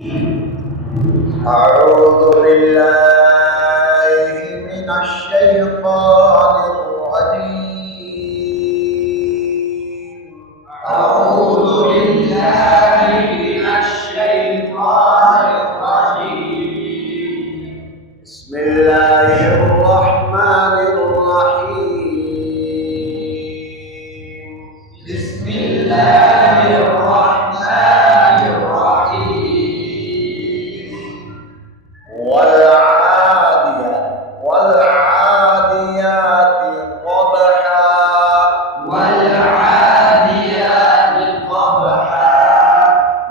أعوذ بالله من الشيطان الرجيم. أعوذ بالله من الشيطان الرجيم. بسم الله الرحمن الرحيم. بسم الله الرحمن الرحيم. والعاديات ضبحا. والعاديات ضبحا.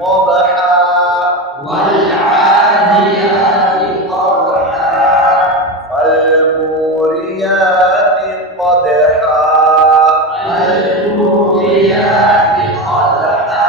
ضبحا। والعاديات ضبحا. فالموريات قدحا. فالموريات قدحا.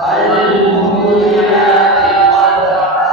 فالموريات قدحا.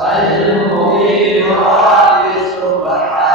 فالمغيرات صبحا.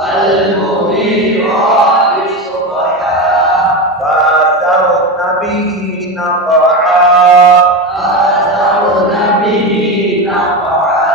فالمغيرات صبحا. فأثرن به نقعا। فأثرن به نقعا.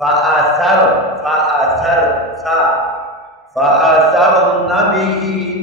فأثرن به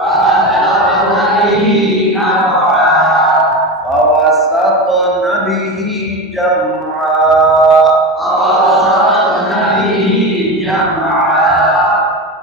فأثرن به نقعا. فوسطن به جمعا। فوسطن به جمعا.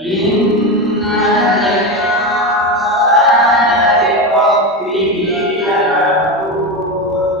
إن الإنسان لربه لكنود.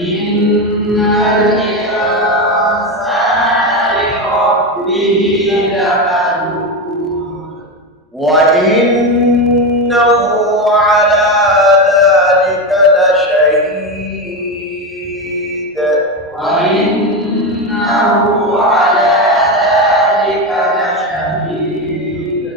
إن الإنسان لربه لكنود. وإنه على ذلك لشهيد। وإنه على ذلك لشهيد.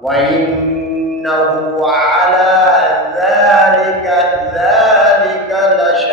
وإنه على ذلك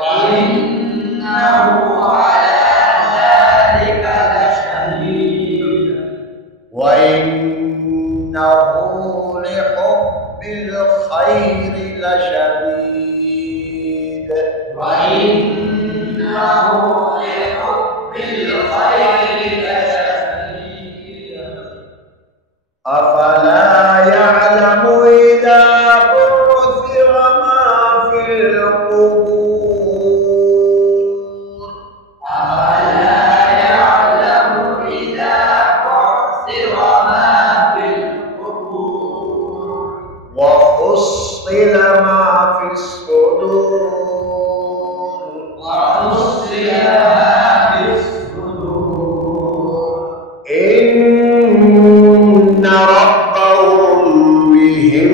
وإنه على ذلك لشهيد. وإنه لحب الخير لشديد। وإنه لحب الخير لشديد. أفلا يعلم إذا بعثر ما في القبور. أفلا يعلم إذا بعثر ما في القبور. وحصل ما في الصدور. وحصل ما في الصدور. إن ربهم بهم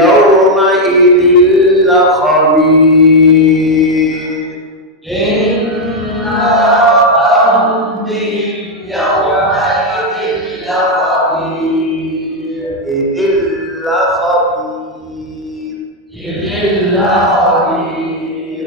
يومئذ لخبير. إن ربهم بهم يومئذ لخبير. إذ لخبير. إذ لخبير.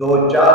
2-4